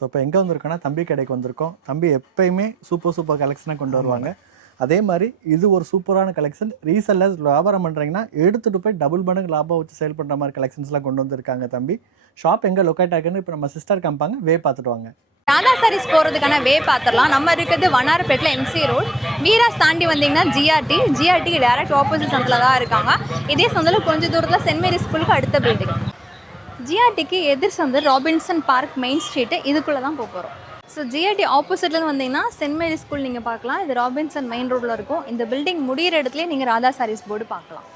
So இப்போ எங்கே வந்திருக்கோன்னா தம்பி கடைக்கு வந்திருக்கோம். தம்பி எப்பயுமே சூப்பர் கலெக்ஷனாக கொண்டு வருவாங்க. அதே மாதிரி இது ஒரு சூப்பரான கலெக்ஷன். ரீசெல்லர்ஸ் வியாபாரம் பண்ணுறீங்கன்னா எடுத்துகிட்டு போய் டபுள் மடங்கு லாபம் வச்சு சேல் பண்ணுற மாதிரி கலெக்ஷன்ஸ்லாம் கொண்டு வந்திருக்காங்க தம்பி. ஷாப் எங்கே லொக்கேட் ஆகுன்னு இப்போ நம்ம சிஸ்டர் காமிப்பாங்க, வே பார்த்துட்டு வாங்க. ராதா சாரீஸ் போகிறதுக்கான வே பார்த்துடலாம். நம்ம இருக்கிறது வண்ணாரப்பேட்டில் எம்சி ரோட். வீராஸ் தாண்டி வந்தீங்கன்னா ஜிஆர்டி டேரக்ட் ஆப்போசிட் சந்தில் தான் இருக்காங்க. இதே சந்தில் கொஞ்சம் தூரத்தில் சென்ட் மேரி ஸ்கூலுக்கு அடுத்த பில்டிங். ஜிஆர்டிக்கு எதிர் சந்து ராபின்சன் பார்க் மெயின் ஸ்ட்ரீட்டு, இதுக்குள்ளே தான் போகிறோம். ஸோ ஜிஆர்டி ஆப்போசிட்லேருந்து வந்தீங்கன்னா சென்ட் மேரி ஸ்கூல் நீங்கள் பார்க்கலாம். இது ராபின்சன் மெயின் ரோட்டில் இருக்கும். இந்த பில்டிங் முடிகிற இடத்துலேயே நீங்கள் ராதா சாரீஸ் போர்டு பார்க்கலாம்.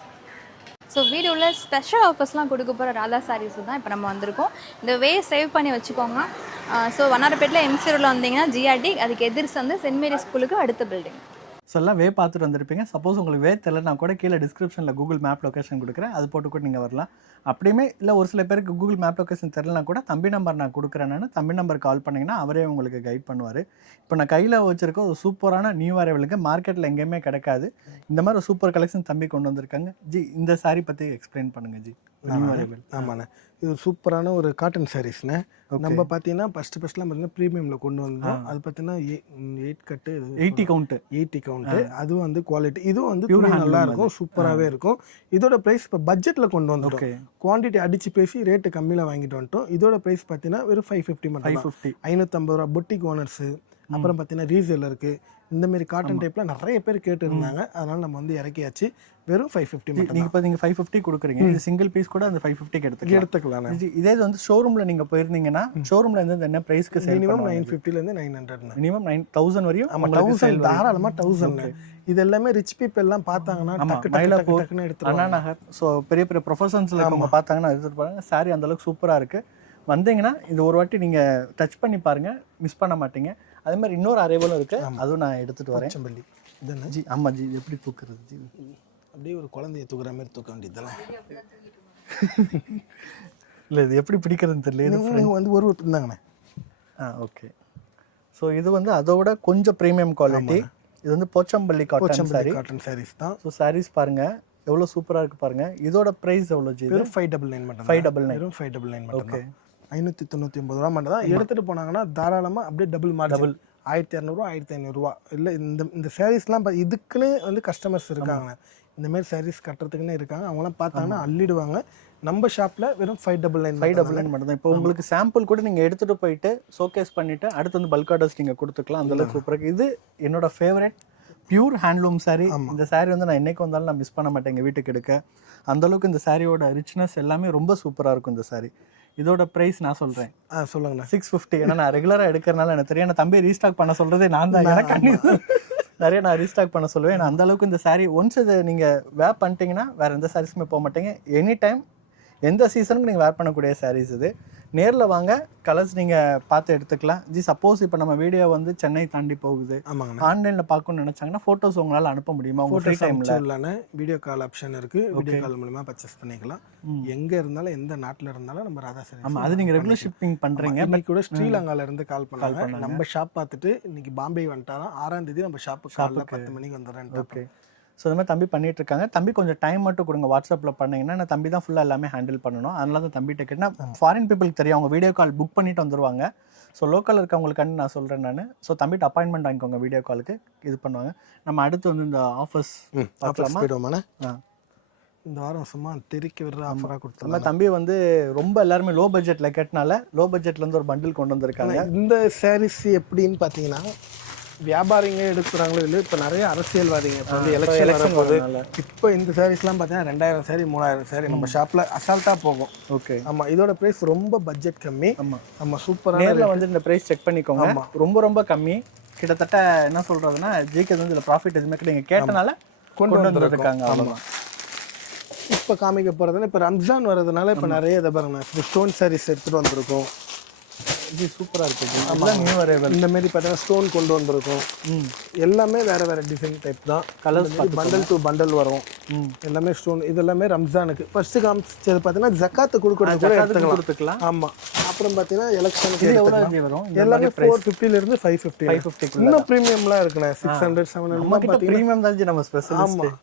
ஸோ வீடியோவில் ஸ்பெஷல் ஆஃபர்ஸ்லாம் கொடுக்க போகிற ராதா சாரீஸ் தான் இப்போ நம்ம வந்திருக்கோம். இந்த வே சேவ் பண்ணி வச்சுக்கோங்க. ஸோ வண்ணாரப்பேட்டில் எம்சி ரோட்டில் வந்தீங்கன்னா ஜிஆர்டி, அதுக்கு எதிர் சந்து சென்ட் மேரி ஸ்கூலுக்கு அடுத்த பில்டிங். ஸோ எல்லாம் வே பார்த்துட்டு வந்திருப்பீங்க. சப்போஸ் உங்களுக்கு வே தெரியல நான் கூட கீழே டிஸ்கிரிப்ஷனில் கூகுள் மேப் லொக்கேஷன் கொடுக்குறேன், அது போட்டு கூட நீங்கள் வரலாம். அப்படியுமே இல்லை ஒரு சில பேருக்கு கூகுள் மேப் லொக்கேஷன் தெரியலனா கூட தம்பி நம்பர் நான் கொடுக்குறேன்னு தம்பி நம்பர் கால் பண்ணிங்கன்னா அவரே உங்களுக்கு கைட் பண்ணுவார். இப்போ நான் கையில் வச்சுருக்க ஒரு சூப்பரான நியூ அரைவலுக்கு மார்க்கெட்டில் எங்கேயுமே கிடைக்காது. இந்த மாதிரி ஒரு சூப்பர் கலெக்ஷன் தம்பி கொண்டு வந்திருக்காங்க. ஜி இந்த சாரீ பற்றி எக்ஸ்பிளைன் பண்ணுங்கள் ஜி. New arrival. ஆமாண்ணே, இது சூப்பரான ஒரு காட்டன் சாரீஸ்ண்ணே. நம்ம பார்த்தீங்கன்னா ஃபஸ்ட்லாம் பார்த்தீங்கன்னா ப்ரீமியமில் கொண்டு வந்தோம். அது பார்த்தீங்கன்னா 80 கவுண்ட்டு. அதுவும் வந்து குவாலிட்டி, இதுவும் வந்து நல்லா இருக்கும், சூப்பராகவே இருக்கும். இதோட ப்ரைஸ் இப்போ பட்ஜெட்டில் கொண்டு வந்துட்டோம். குவான்டிட்டி அடித்து பேசி ரேட்டு கம்மியில் வாங்கிட்டு வந்துட்டோம். இதோட ப்ரைஸ் பார்த்தீங்கன்னா வெறும் 550 மட்டும், 550 ரூபா. பொட்டிக் ஓனர்ஸு, அப்புறம் பார்த்தீங்கன்னா ரீசேலருக்கு இந்தமாரி காட்டன் டைப்பில் நிறைய பேர் கேட்டு இருந்தாங்க. அதனால் நம்ம வந்து இறக்கியாச்சு. வெறும் 550 மட்டும். நீங்கள் இப்போ நீங்கள் 550 கொடுக்குறீங்க. இது சிங்கிள் பீஸ் கூட அந்த 550 எடுத்துக்கலாம். இதே வந்து ஷோரூமில் நீங்கள் போயிருந்தீங்கன்னா ஷோரூமில் இருந்து என்ன ப்ரைஸ்க்கு மினிமம் 950லேருந்து 900, மினிமம் 9000 வரையும். ஆமாம், 1000 தாராளமாக 1000. இது எல்லாமே ரிச் பீப்பிள் எல்லாம் பார்த்தாங்கன்னா டக்குன்னு எடுத்துருவாங்க. அண்ணா நகர், ஸோ பெரிய பெரிய ப்ரொஃபஷன்ஸில் அவங்க பார்த்தாங்கன்னா எடுத்துகிட்டு போகிறாங்க. சாரி அந்தளவுக்கு சூப்பராக இருக்குது. வந்தீங்கன்னா இது ஒரு வாட்டி நீங்கள் டச் பண்ணி பாருங்கள், மிஸ் பண்ண மாட்டீங்க. அதே மாதிரி இன்னொரு அரைவலும் இருக்குது, அதுவும் நான் எடுத்துகிட்டு வரேன். செம்பள்ளி இதுன்னு ஜி. ஆமாம் ஜி. எப்படி தூக்குறது ஜி? அப்படியே ஒரு குழந்தைய தூக்குற மாதிரி தூக்க வேண்டியது தானே. இல்லை இது எப்படி பிடிக்கிறதுன்னு தெரியல. இது வந்து ஒரு இருந்தாங்கண்ணே. ஓகே. ஸோ இது வந்து அதோட கொஞ்சம் ப்ரீமியம் குவாலிட்டி. இது வந்து போச்சம்பள்ளி காட்டன் சாரீஸ் தான். ஸோ சாரீஸ் பாருங்கள் எவ்வளோ சூப்பராக இருக்குது பாருங்கள். இதோட ப்ரைஸ் எவ்வளோ ஜி? 599 மட்டும். 599 மட்டும். ஓகே, 599 ரூபா மட்டும் தான். எடுத்துகிட்டு போனாங்கன்னா தாராளமாக அப்படியே டபுள் 1200 1500 இல்லை. இந்த சாரீஸ்லாம் இதுக்குன்னு வந்து கஸ்டமர்ஸ் இருக்காங்க. இந்தமாரி சாரீஸ் கட்டுறதுக்குன்னு இருக்காங்க. அவங்களாம் பார்த்தாங்கன்னா அள்ளிடுவாங்க. நம்ம ஷாப்பில் வெறும் 599 மட்டும் தான். இப்போ உங்களுக்கு சாம்பிள் கூட நீங்கள் எடுத்துகிட்டு போயிட்டு ஷோகேஸ் பண்ணிவிட்டு அடுத்து வந்து பல்க் ஆர்டர்ஸ் நீங்கள் கொடுத்துக்கலாம். அந்தளவுக்கு சூப்பராக. இது என்னோட ஃபேவரட் பியூர் ஹேண்ட்லூம் சாரீ. இந்த சாரீ வந்து நான் என்னைக்கு வந்தாலும் நான் மிஸ் பண்ண மாட்டேன் எங்கள் வீட்டுக்கு எடுக்க. அந்தளவுக்கு இந்த சாரியோட ரிச்னஸ் எல்லாமே ரொம்ப சூப்பராக இருக்கும் இந்த சாரீ. இதோட ப்ரைஸ் நான் சொல்கிறேன். சொல்லுங்கண்ணா. 650. ஏன்னா நான் ரெகுலராக எடுக்கிறனால எனக்கு தெரியும். நான் தம்பி ரீஸ்டாக் பண்ண சொல்கிறதே நான் தான். எனக்கு நிறைய நான் ரீஸ்டாக் பண்ண சொல்லுவேன். நான் அந்தளவுக்கு இந்த சாரீ ஒன்ஸ் இதை நீங்கள் வேர் பண்ணிட்டீங்கன்னா வேறு எந்த சாரீஸுமே போக மாட்டீங்க. எனி டைம் எந்த சீசனுக்கு நீங்கள் வேர் பண்ணக்கூடிய சாரீஸ் இது. நேரில் வாங்க, கலர்ஸ் நீங்கள் பார்த்து எடுத்துக்கலாம். ஜி சப்போஸ் இப்போ நம்ம வீடியோ வந்து சென்னை தாண்டி போகுது, ஆன்லைனில் பார்க்கணும்னு நினச்சாங்கன்னா ஃபோட்டோஸ் உங்களால் அனுப்ப முடியுமா? உங்கள் ஃப்ரீ டைமில் இல்லைன்னா வீடியோ கால் ஆப்ஷன் இருக்குது. வீடியோ கால் மூலமா பர்ச்சேஸ் பண்ணிக்கலாம். எங்கே இருந்தாலும் எந்த நாட்டில் இருந்தாலும் நம்ம ராதா சாரீஸ். ஆமாம், அது நீங்கள் ரெகுலர் ஷிப்பிங் பண்ணுறீங்க. இன்னைக்கு கூட ஸ்ரீலங்காவிலேருந்து கால் பண்ணாங்க. நம்ம ஷாப் பார்த்துட்டு இன்னைக்கு பாம்பே வந்துட்டாராம். 6ஆம் தேதி நம்ம ஷாப்புக்கு 10 மணிக்கு வந்துடுறேன். ஓகே. ஸோ இந்த மாதிரி தம்பி பண்ணிட்டு இருக்காங்க. தம்பி கொஞ்சம் டைம் மட்டும் கொடுங்க, வாட்ஸ்அப்பில் பண்ணிங்கன்னா. நான் தம்பி தான் ஃபுல்லாக எல்லாமே ஹேண்டில் பண்ணணும். அதனால தான் தம்பிகிட்ட கேட்டேன்னா ஃபாரின் பீப்புளுக்கு தெரியும், அவங்க வீடியோ கால் புக் பண்ணிட்டு வந்துடுவாங்க. ஸோ லோக்கல் இருக்கவங்களுக்காண்டி நான் சொல்கிறேன் நான். ஸோ தம்பிட்டு அப்பாயின்மெண்ட் வாங்கிக்கோங்க, வீடியோ காலுக்கு இது பண்ணுவாங்க. நம்ம அடுத்து வந்து இந்த ஆஃபர்ஸ் போயிடுவோமாண்ணே. இந்த வாரம் சும்மா தெரிக்க விடுற ஆஃபராக கொடுத்தோம். தம்பி வந்து ரொம்ப எல்லாருமே லோ பட்ஜெட்டில் கேட்டனால லோ பட்ஜெட்லேருந்து ஒரு பண்டில் கொண்டு வந்திருக்காங்க. இந்த சாரீஸ் எப்படின்னு பார்த்தீங்கன்னா வியாபாரிங்க எடுக்கிறாங்களோ இல்லை, இப்போ நிறைய அரசியல்வாதிங்க இப்போ வந்து எலெக்ஷன் வருது. இப்போ இந்த சாரீஸ்லாம் பார்த்தீங்கன்னா 2000 சாரி 3000 சாரி நம்ம ஷாப்பில் அசால்ட்டாக போகும். ஓகே. ஆமாம், இதோட ப்ரைஸ் ரொம்ப பட்ஜெட் கம்மி. ஆமாம், சூப்பராக. நேரில் வந்து இந்த ப்ரைஸ் செக் பண்ணிக்கோங்க. ரொம்ப ரொம்ப கம்மி. கிட்டத்தட்ட என்ன சொல்கிறதுனா ஜிக்கு வந்து இதில் ப்ராஃபிட் எதுவுமே கிடையாது. நீங்கள் கேட்டனால கொண்டு வந்துருக்காங்க. ஆமாம். இப்போ காமிக்க போகிறதுனா இப்போ ரம்ஜான் வர்றதுனால இப்போ நிறைய இதை பாருங்க, ஸ்டோன் சாரீஸ் எடுத்துகிட்டு வந்திருக்கோம். இது சூப்பராக இருக்குது. New arrival. இந்த மாதிரி பார்த்தீங்கன்னா ஸ்டோன் கொண்டு வந்திருக்கோம். எல்லாமே வேறு வேறு டிசைன் டைப் தான். கலர்ஸ் பண்டல் டு பண்டல் வரும். எல்லாமே ஸ்டோன். இது எல்லாமே ரம்ஜானுக்கு ஃபர்ஸ்ட் காமிச்சது பார்த்தீங்கன்னா ஜக்காத்து கொடுக்கலாம். ஆமாம். அப்புறம் பார்த்தீங்கன்னா எலெக்ஷனுக்கு வரும். எல்லாமே 450லேருந்து 550. இன்னும் ப்ரீமியம்லாம் இருக்குண்ணே. 600 700 ப்ரீமியம் தான் நம்ம ஸ்பெஷல். ஆமாம்.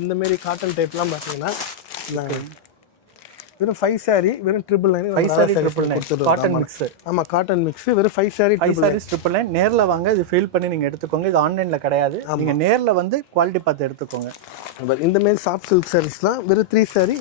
இந்த மாரி காட்டன் டைப்லாம் பார்த்தீங்கன்னா வெறும் 5 saree வெறும் 999 5 saree 999 காட்டன் மிக்ஸ். ஆமா காட்டன் மிக்ஸ் வெறும் 5 saree 5 sarees 999. நேர்ல வாங்க, இது ஃபீல் பண்ணி நீங்க எடுத்துக்கோங்க. இது ஆன்லைன்ல கிடையாது. நீங்க நேர்ல வந்து குவாலிட்டி பார்த்து எடுத்துக்கோங்க. இந்த மாதிரி சாஃப்ட் சில்க் சாரீஸ்லாம் வெறும் 3 saree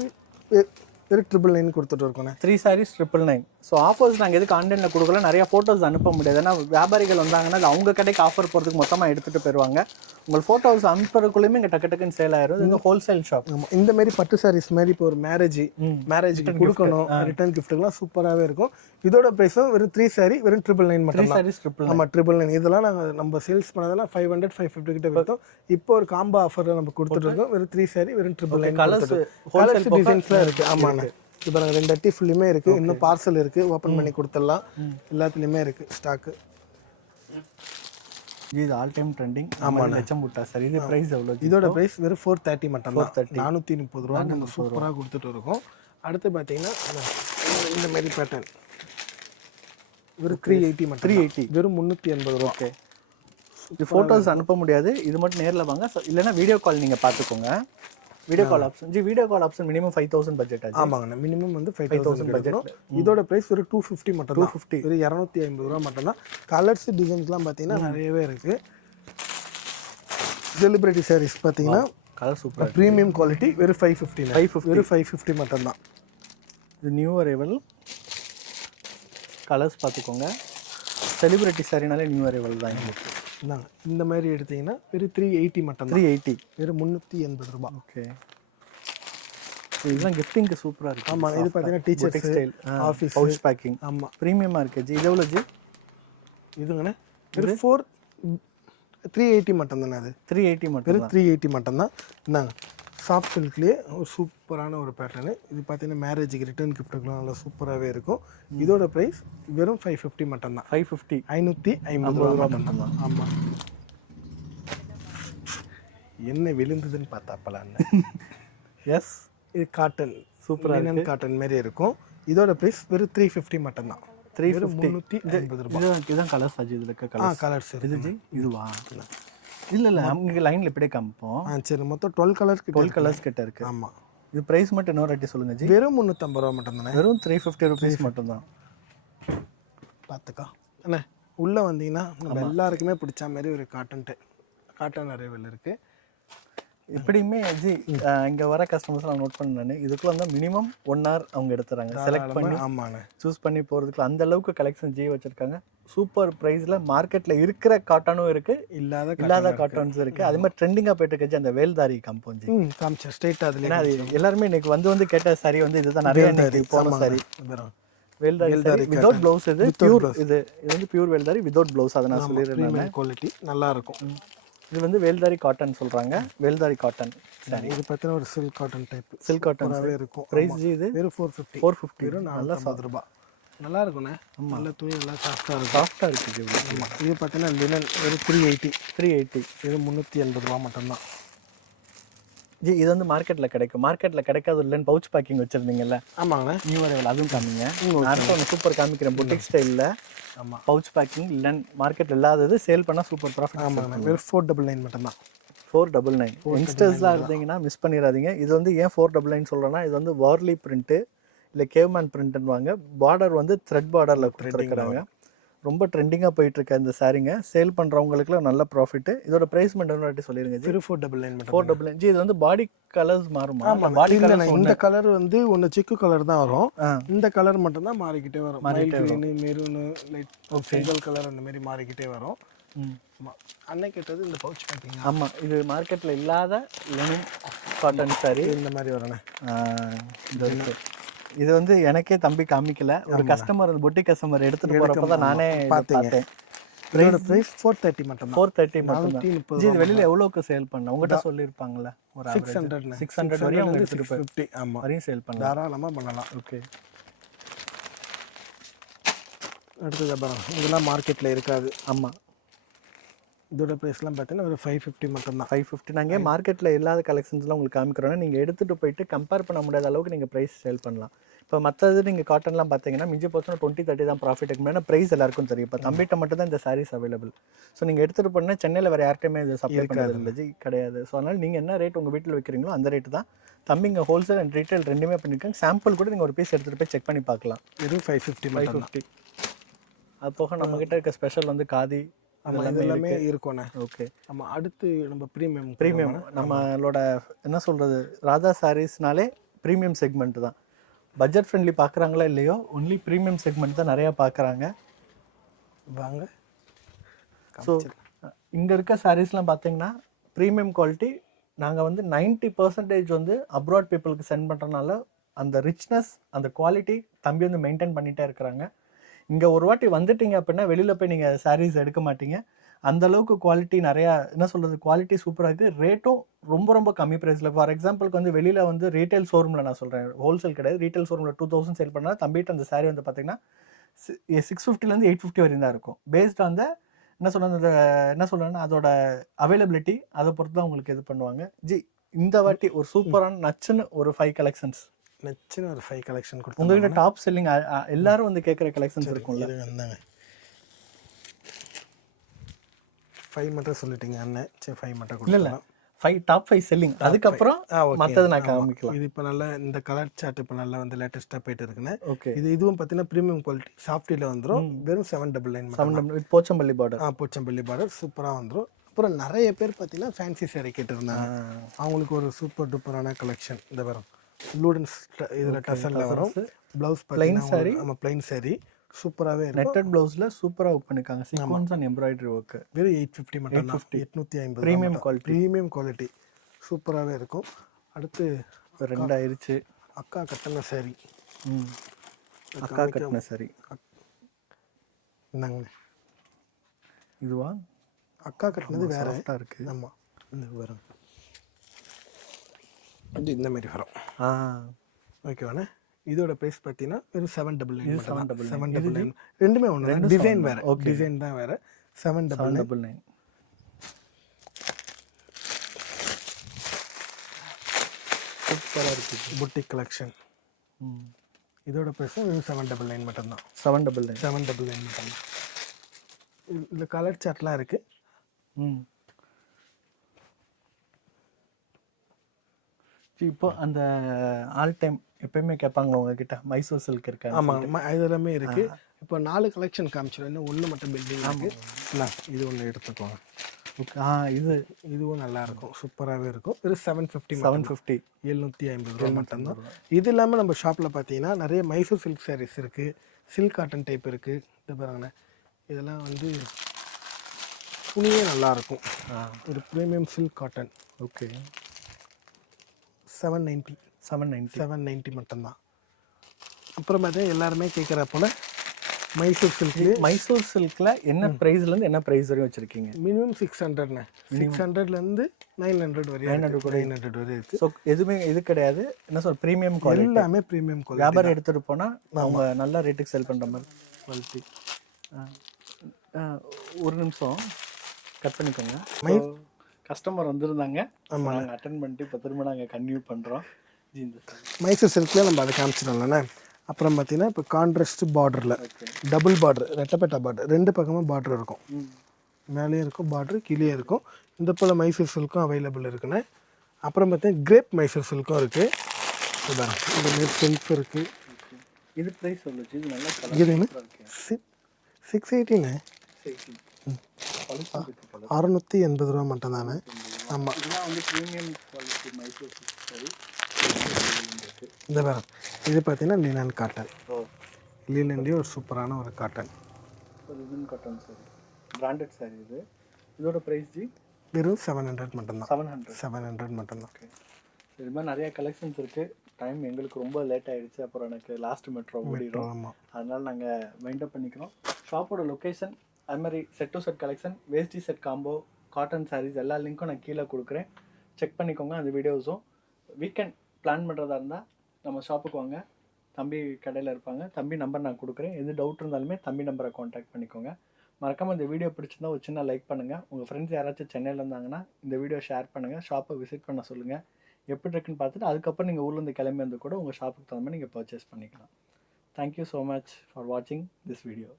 வெறும் 999 கொடுத்துட்டு இருக்கோம். 3 sarees 999. ஸோ ஆஃபர்ஸ் நாங்கள் எதுக்கு ஆன்லைனில் கொடுக்கல, நிறைய ஃபோட்டோஸ் அனுப்ப முடியாது. ஏன்னா வியாபாரிகள் வந்தாங்கன்னா அது அவங்க கடைக்கு ஆஃபர் போகிறதுக்கு மொத்தமாக எடுத்துகிட்டு போயிடுவாங்க. உங்கள் ஃபோட்டோஸ் அனுப்புறதுக்குள்ளேயுமே இங்கே டக்கு டக்குன்னு சேல் ஆயிரும். இது ஹோல்சேல் ஷாப். இந்த மாதிரி பட்டு சாரீஸ் மாதிரி இப்போ ஒரு மேரேஜுக்கு கொடுக்கணும், ரிட்டர்ன் கிஃப்ட்டுலாம் சூப்பராகவே இருக்கும். இதோட ப்ரைஸும் வெறும் 3 saree வெறும் 999 மட்டும். 3 sarees 999. ஆமாம் 999. இதெல்லாம் நாங்கள் நம்ம சேல்ஸ் பண்ணதெல்லாம் 500 550 கிட்ட கொடுத்தோம். இப்போ ஒரு காம்போ ஆஃபரில் நம்ம கொடுத்துட்டு இருக்கோம். வெறும் 3 saree வெறும் 999. கலர்ஸ் டிசைன்ஸ்லாம் இருக்குது. ஆமாண்ணே இப்போ நாங்கள் 2 அட்டி ஃபுல்லுமே இருக்குது. இன்னும் பார்சல் இருக்குது, ஓப்பன் பண்ணி கொடுத்துடலாம். எல்லாத்துலேயுமே இருக்குது ஸ்டாக்கு. இது ஆல் டைம் ட்ரெண்டிங். ஆமாம் லட்சம் புட்டா சார். இது ப்ரைஸ் எவ்வளோ? இதோட ப்ரைஸ் வெறும் 430 மட்டும் தான். 430 ரூபா நம்ம சூப்பராக கொடுத்துட்டு இருக்கோம். அடுத்து பார்த்தீங்கன்னா இந்த மாதிரி பேட்டர்ன் வெறும் 380 மட்டும். 380 வெறும் 380 ரூபா. ஓகே, இது ஃபோட்டோஸ் அனுப்ப முடியாது, இது மட்டும் நேரில் வாங்க. இல்லைன்னா வீடியோ கால் நீங்கள் பார்த்துக்கோங்க. Video call option video call option minimum 5000 budget ஆச்சு. ஆமாங்க, மினிமம் வந்து 5000 பட்ஜெட். இதோட பிரைஸ் ஒரு 250 மட்டும். 250 ஒரு 250 ரூபா மட்டும் தான். கலர்ஸ் டிசைன்ஸ்லாம் பார்த்தீங்கன்னா நிறையவே இருக்கு. செலிபிரிட்டி சாரீஸ் பார்த்தீங்கன்னா கலர் சூப்பர் ப்ரீமியம் குவாலிட்டி வெறும் 550 வெறும் 550 மட்டும் தான். இது நியூ அரைவல். கலர்ஸ் பார்த்துக்கோங்க. செலிபிரிட்டி சாரினாலே நியூ அரைவல் தான் எங்களுக்கு. இந்த மாதிரி எடுத்தீங்கன்னா வெறும் 380 மட்டும். 380 வெறும் 380 ரூபா. ஓகே, இதெல்லாம் கிஃப்டிங்க்கு சூப்பராக இருக்குது. ஆமாம், இது பார்த்தீங்கன்னா teacher textile office pouch packing. ஆமாம், ப்ரீமியமாக இருக்குது ஜி. இது எவ்வளோ ஜி? இதுங்கண்ணே வெறும் 380 மட்டும் தானே. அது 380 மட்டும். வெறும் 380 மட்டும் தான். இந்தாங்க சாஃப்ட் சில்க்லேயே ஒரு சூப்பரான ஒரு பேட்டர்னு. இது பார்த்தீங்கன்னா மேரேஜுக்கு ரிட்டர்ன் கிஃப்ட்டுக்குலாம் நல்லா சூப்பராகவே இருக்கும். இதோட ப்ரைஸ் வெறும் 550 மட்டும் தான். 550 550 ரூபா மட்டும் தான். ஆமாம், என்ன விழுந்ததுன்னு பார்த்தாப்பலான்னு. எஸ், இது காட்டன் சூப்பராக காட்டன் மாரி இருக்கும். இதோட ப்ரைஸ் வெறும் 350 மட்டும் தான். 350 ரூபா. இதுதான் கலர்ஸ் ஆச்சு. இதில் இருக்க கலர்ஸ் இது ஜி. இதுவா? இல்லை அவங்க லைனில் இப்படியே காமிப்போம். சரி, மொத்தம் 12 கலர்ஸ் கிட்ட இருக்கு. ஆமாம், இது ப்ரைஸ் மட்டும் இன்னொரு வாட்டி சொல்லுங்க ஜி. வெறும் 350 ரூபா மட்டும் தானே. வெறும் 350 ருபீஸ் மட்டும் தான். பார்த்துக்கா அண்ணே. உள்ளே வந்தீங்கன்னா நம்ம எல்லாருக்குமே பிடிச்ச மாதிரி ஒரு காட்டன் அரைவல் இருக்குது. இப்படியுமே ஜி இங்கே வர கஸ்டமர்ஸ்லாம் நோட் பண்ணேன். இதுக்குள்ள வந்து மினிமம் 1 hour அவங்க எடுத்துறாங்க செலக்ட் பண்ணி. ஆமாண்ணே, சூஸ் பண்ணி போகிறதுக்குள்ள அந்த அளவுக்கு கலெக்ஷன் ஜி வச்சுருக்காங்க. சூப்பர் ப்ரைஸில் மார்க்கெட்டில் இருக்கிற காட்டனும் இருக்குது, இல்லாத காட்டன்ஸ் இருக்குது. அதே மாதிரி ட்ரெண்டிங்காக போயிட்டு இருக்கு அந்த வேல்தாரி கம்போஞ்சி காமிச்சேன் ஸ்ட்ரெயிட்டாக. அதில் ஏன்னா அது எல்லாருமே இன்னைக்கு வந்து கேட்ட சாரி வந்து இதுதான் நிறைய போன சாரி. வேல்தாரி without blouse. இது வந்து பியூர் வேல்தாரி வித்வுட் ப்ளவுஸ். அதை நான் சொல்லிடுறேன். குவாலிட்டி நல்லா இருக்கும். இது வந்து வேல்தாரி காட்டன் சொல்கிறாங்க. வேல்தாரி காட்டன் சாரி. இது பார்த்தீங்கன்னா ஒரு சில்க் காட்டன் டைப். சில்க் காட்டனாகவே இருக்கும். ப்ரைஸ் ஜி இது வெறும் 450 வெறும் நல்லா 4 ரூபா. நல்லா இருக்குண்ணே. நல்ல துணி நல்லா சாஃப்டாக இருக்குது. ஆமாம், இது பார்த்தீங்கன்னா லினன் வெறும் 380 வெறும் 380 ரூபா மட்டும்தான். ஜி இது வந்து மார்க்கெட்டில் கிடைக்கும். மார்க்கெட்டில் கிடைக்காது இல்லைன்னு பவுச் பேக்கிங் வச்சுருந்தீங்கல்ல. ஆமாங்கண்ணே, நியூ அரைவல் அதுவும் காமிங்க. அடுத்து ஒன்று சூப்பர் காமிக்கிறேன் புட்டிக் ஸ்டைலில். ஆமாம், பவுச் பேக்கிங் இல்லைன்னு மார்க்கெட்டில் இல்லாதது சேல் பண்ணால் சூப்பர் ப்ராஃபிட். ஆமாங்கண்ணே, வெறும் 499 மட்டும்தான். 499. யங்ஸ்டர்ஸ்லாம் இருந்தீங்கன்னா மிஸ் பண்ணிடாதீங்க. இது வந்து ஏன் 499 சொல்கிறேன்னா, இது வந்து வார்லி பிரிண்ட்டு இல்லை கேவ்மேன் பிரிண்ட்டுன்னு. பார்டர் வந்து த்ரெட் பார்டரில் கொடுத்துருக்குறாங்க. ரொம்ப ட்ரெண்டிங்காக போயிட்டுருக்க இந்த சாரீங்க. சேல் பண்ணுறவங்களுக்குலாம் நல்ல ப்ராஃபிட்டு. இதோட ப்ரைஸ் மட்டும் வாட்டி சொல்லிடுங்க ஜி. 499 499 ஜி. இது வந்து பாடி கலர்ஸ் மாறுமா? ஆமாம், பாடி கலர். இந்த கலர் வந்து ஒன்று சிக்கு கலர் தான் வரும். இந்த கலர் மட்டும் தான் மாறிக்கிட்டே வரும். மெரூனு லைட் சிங்கிள் கலர் அந்த மாதிரி மாறிக்கிட்டே வரும். ஆமாம், அன்னை கேட்டது இந்த பவுச் பேக்கிங். ஆமாம், இது மார்க்கெட்டில் இல்லாத லினன் காட்டன் சாரி இந்த மாதிரி வரண்ணே. இது வந்து எனக்கே தம்பி காமிக்கல. ஒரு கஸ்டமர் வந்து பொட்டி கஸ்டமர் எடுத்துட்டு போறப்ப தான் நானே பார்த்தேன். பிரைஸ் 430 மட்டும். 430 மட்டும். ஜி இது வெளியில எவ்வளவுக்கு சேல் பண்ண உங்ககிட்ட சொல்லிருப்பாங்கல? ஒரு 600 வரையும் அவங்க எடுத்துட்டு போய் 650 ஆமா வரையும் சேல் பண்ணலாம். தாராளமா பண்ணலாம். ஓகே, அடுத்தது பாருங்க, இதெல்லாம் மார்க்கெட்ல இருக்காது. ஆமா, இதோட ப்ரைஸ்லாம் பார்த்தீங்கன்னா ஒரு 550 மட்டும்தான். 550. நாங்கள் மார்க்கெட்டில் இல்லாத கலெக்ஷன்ஸ்லாம் உங்களுக்கு காமிக்கிறோன்னா நீங்கள் எடுத்துகிட்டு போயிட்டு கம்பேர் பண்ண முடியாத அளவுக்கு நீங்கள் ப்ரைஸ் சேல் பண்ணலாம். இப்போ மற்றது நீங்கள் காட்டன்லாம் பார்த்தீங்கன்னா மிஞ்சி போச்சுன்னா 20-30 தான் ப்ராஃபிட் இருக்கும். ஏன்னா ப்ரைஸ் எல்லாருக்கும் தெரியும். இப்போ தம்பிட்ட மட்டும் தான் இந்த சாரீஸ் அவைலபிள். ஸோ நீங்கள் எடுத்துகிட்டு போனால் சென்னையில் வேறு யார்ட்டையுமே இது சப்ளை பண்ணுறது கிடையாது. ஸோ அதனால் நீங்கள் என்ன ரேட் உங்கள் வீட்டில் வைக்கிறீங்களோ அந்த ரேட்டு தான். தம்பிங்க ஹோல்சேல் அண்ட் ரீட்டைல் ரெண்டுமே பண்ணியிருக்காங்க. சாம்பிள் கூட நீங்கள் ஒரு பீஸ் எடுத்துகிட்டு போய் செக் பண்ணி பார்க்கலாம். வெறும் 550 மட்டும். 550. அது போக நம்மக்கிட்ட இருக்க ஸ்பெஷல் வந்து காதி இதெல்லாமே இருக்கும்ண்ணே. ஓகே. நம்ம அடுத்து நம்ம ப்ரீமியம் நம்மளோட என்ன சொல்கிறது, ராதா சாரீஸ்னாலே ப்ரீமியம் செக்மெண்ட் தான். பட்ஜெட் ஃப்ரெண்ட்லி பார்க்குறாங்களா இல்லையோ, ஒன்லி ப்ரீமியம் செக்மெண்ட் தான் நிறையா பார்க்குறாங்க. வாங்க. ஸோ இங்கே இருக்க சாரீஸ்லாம் பார்த்தீங்கன்னா ப்ரீமியம் குவாலிட்டி. நாங்கள் வந்து 90% வந்து அப்ராட் பீப்புளுக்கு சென்ட் பண்ணுறதுனால அந்த ரிச்னஸ் அந்த குவாலிட்டி தம்பி வந்து மெயின்டைன் பண்ணிகிட்டே இருக்கிறாங்க. இங்கே ஒரு வாட்டி வந்துட்டீங்க அப்படின்னா வெளியில் போய் நீங்கள் சாரீஸ் எடுக்க மாட்டீங்க. அந்தளவுக்கு குவாலிட்டி நிறையா என்ன சொல்கிறது, குவாலிட்டி சூப்பராக இருக்குது. ரேட்டும் ரொம்ப ரொம்ப கம்மி ப்ரைஸில். ஃபார் எக்ஸாம்பிளுக்கு வந்து வெளியில் வந்து ரீட்டைல் ஷோரூமில் நான் சொல்கிறேன், ஹோல்சேல் கிடையாது, ரீட்டைல் ஷோரூமில் 2000 சேல் பண்ணால் தம்பிட்டு அந்த சாரீ வந்து பார்த்தீங்கன்னா 650 850 வரையும் தான் இருக்கும். பேஸ்ட் ஆன் த என்ன சொல்கிறேன்னா அதோட அவைலபிலிட்டி அதை பொறுத்து தான் உங்களுக்கு இது பண்ணுவாங்க. இந்த வாட்டி ஒரு சூப்பரான நச்சுன்னு ஒரு 5 கலெக்ஷன்ஸ் ஒரு 5 கலெக்ஷன் கொடுத்து உங்ககிட்ட டாப் செல்லிங் எல்லாரும் வந்து கேட்குற கலெக்ஷன்ஸ் இருக்கும்ல. வந்தாங்க 5 மட்டும் சொல்லிட்டீங்க அண்ணன். சரி 5 மட்டும் கொடுங்க. இல்லை 5 டாப் 5 செல்லிங். அதுக்கப்புறம் மற்றது நான் காமிக்கலாம். இது இப்போ நல்லா இந்த கலர் சார்ட் இப்போ நல்லா வந்து லேட்டஸ்ட்டாக போயிட்டு இருக்குன்னு. ஓகே. இதுவும் பார்த்தீங்கன்னா ப்ரீமியம் குவாலிட்டி சாஃப்டியில் வந்துடும். வெறும் 799 799 போச்சம்பள்ளி பார்டர். போச்சம்பள்ளி பார்டர் சூப்பராக வந்துடும். அப்புறம் நிறைய பேர் பார்த்தீங்கன்னா ஃபேன்சி சாரி கேட்டிருந்தாங்க. அவங்களுக்கு ஒரு சூப்பர் டூப்பரான கலெக்ஷன். இந்த வரும் லூடன்ஸ் இதில் டசலில் வரும். Blouse plain sorry. நம்ம பிளைன் சாரி சூப்பராகவே இருக்கும். நெட்டட் ப்ளவுஸில் சூப்பராக ஒர்க் பண்ணிருக்காங்க. Sequence and embroidery work. வெறும் 850 மட்டும். 850 ப்ரீமியம் குவாலிட்டி. ப்ரீமியம் குவாலிட்டி சூப்பராகவே இருக்கும். அடுத்து 2 ஆயிடுச்சு. அக்கா கட்டின சாரி. அக்கா கட்டின சாரி என்னங்க இதுவா? அக்கா கட்டினது வேற இருக்கு. ஆமாம், இந்த வரும் அது இந்த மாதிரி வரும். ஓகேவாண்ணே. இதோட ப்ரைஸ் பார்த்தீங்கன்னா வெறும் 799. 799 ரெண்டுமே ஒன்று. டிசைன் வேறு. டிசைன் தான் வேறு. 799. சூப்பராக இருக்குது புட்டிக் கலெக்ஷன். இதோட ப்ரைஸ் வெறும் 799 மட்டும்தான். 799 மட்டும்தான். இந்த கலர் சார்ட்லாம் இருக்குது. இப்போ அந்த ஆல் டைம் எப்பயுமே கேட்பாங்களா உங்ககிட்ட மைசூர் சில்க் இருக்கா? ஆமாம், இது எல்லாமே இருக்குது. இப்போ 4 கலெக்ஷன் காமிச்சிடும். இன்னும் 1 மட்டும் பில்டிங் இருக்குது. இது ஒன்று எடுத்துக்கோங்க. இதுவும் நல்லா இருக்கும், சூப்பராகவே இருக்கும். வெறும் 750 750 மட்டும்தான். இது இல்லாமல் நம்ம ஷாப்பில் பார்த்தீங்கன்னா நிறைய மைசூர் சில்க் சாரீஸ் இருக்குது, சில்க் காட்டன் டைப் இருக்குது. இது பாருங்கண்ணே, இதெல்லாம் வந்து துணியே நல்லாயிருக்கும். ஒரு ப்ரீமியம் சில்க் காட்டன். ஓகே. 790 மட்டும்தான். அப்புறம் பார்த்தீங்கன்னா எல்லாருமே கேட்குற போல் மைசூர் சில்கில் என்ன ப்ரைஸ்லேருந்து என்ன ப்ரைஸ் வரையும் வச்சுருக்கீங்க? மினிமம் 600ண்ணே. 600லேருந்து 900 வரையும். 900 வரை இருக்குது. ஸோ எதுவுமே இது கிடையாது. என்ன சொல் ப்ரீமியம் குவாலிட்டி. எல்லாமே ப்ரீமியம் குவாலிட்டி. வியாபாரம் எடுத்துகிட்டு போனால் அவங்க நல்ல ரேட்டுக்கு செல் பண்ணுற மாதிரி குவாலிட்டி. ஒரு நிமிஷம் கட் பண்ணிக்கோங்க. கஸ்டமர் வந்திருந்தாங்க, நாங்கள் அட்டன் பண்ணிட்டு இப்போ திரும்ப நாங்கள் கன்டினியூ பண்ணுறோம். மைசூர் சில்கில் நம்ம அதை காமிச்சிடலாம்ண்ணே. அப்புறம் பார்த்தீங்கன்னா இப்போ கான்ட்ராஸ்ட் பார்டரில் டபுள் பார்டர், ரெட்டப்பேட்டா பார்டர், 2 பக்கமும் பார்டர் இருக்கும். மேலேயும் இருக்கும் பார்டர், கீழே இருக்கும். இந்த போல் மைசூர் சில்க்கும் அவைலபிள் இருக்குண்ணே. அப்புறம் பார்த்தீங்கன்னா கிரேப் மைசூர் சில்க்கும் இருக்குது. இதுதான் இந்த மாதிரி செல்ஃப் இருக்குது. இது ப்ரைஸ் சொல்லுச்சு. இது நல்லா இதுன்னு 680ண்ணே. 680 ரூபா மட்டும் தானே. ஆமாம், இதெல்லாம் வந்து ப்ரீமியம் குவாலிட்டி மைசூர் சில்க். இந்த வேறு இது பார்த்தீங்கன்னா லினன் காட்டன். லினன்லேயே ஒரு சூப்பரான ஒரு cotton. Linen cotton sorry, branded sorry. இதோட ப்ரைஸ் வெறும் 700 மட்டும்தான். 700 மட்டும்தான். ஓகே. இது மாதிரி நிறைய கலெக்ஷன்ஸ் இருக்குது. டைம் எங்களுக்கு ரொம்ப லேட் ஆகிடுச்சு. அப்புறம் எனக்கு லாஸ்ட் மெட்ரோ ஓடிடும். அதனால் நாங்கள் மைண்டப் பண்ணிக்கிறோம். ஷாப்போட லொக்கேஷன், அது மாதிரி set to set collection, veshti set combo, cotton sarees எல்லா லிங்க்கும் நான் கீழே கொடுக்குறேன். செக் பண்ணிக்கோங்க அந்த வீடியோஸும். வீக்கெண்ட் பிளான் பண்ணுறதா இருந்தால் நம்ம ஷாப்புக்கு வாங்க. தம்பி கடையில் இருப்பாங்க. தம்பி நம்பர் நான் கொடுக்குறேன். எது டவுட் இருந்தாலுமே தம்பி நம்பரை காண்டாக்ட் பண்ணிக்கோங்க. மறக்காமல் இந்த வீடியோ பிடிச்சிருந்தா ஒரு சின்ன லைக் பண்ணுங்கள். உங்கள் ஃப்ரெண்ட்ஸ் யாராச்சும் சென்னையில் இருந்தாங்கன்னா இந்த வீடியோ ஷேர் பண்ணுங்கள். ஷாப்பை விசிட் பண்ண சொல்லுங்கள். எப்படி இருக்குன்னு பார்த்துட்டு அதுக்கப்புறம் நீங்கள் ஊர்லேருந்து கிளம்பி வந்து கூட உங்கள் ஷாப்புக்கு தகுந்த மாதிரி நீங்கள் பர்ச்சேஸ் பண்ணிக்கலாம். தேங்க்யூ ஸோ மச் ஃபார் வாட்சிங் திஸ் வீடியோ.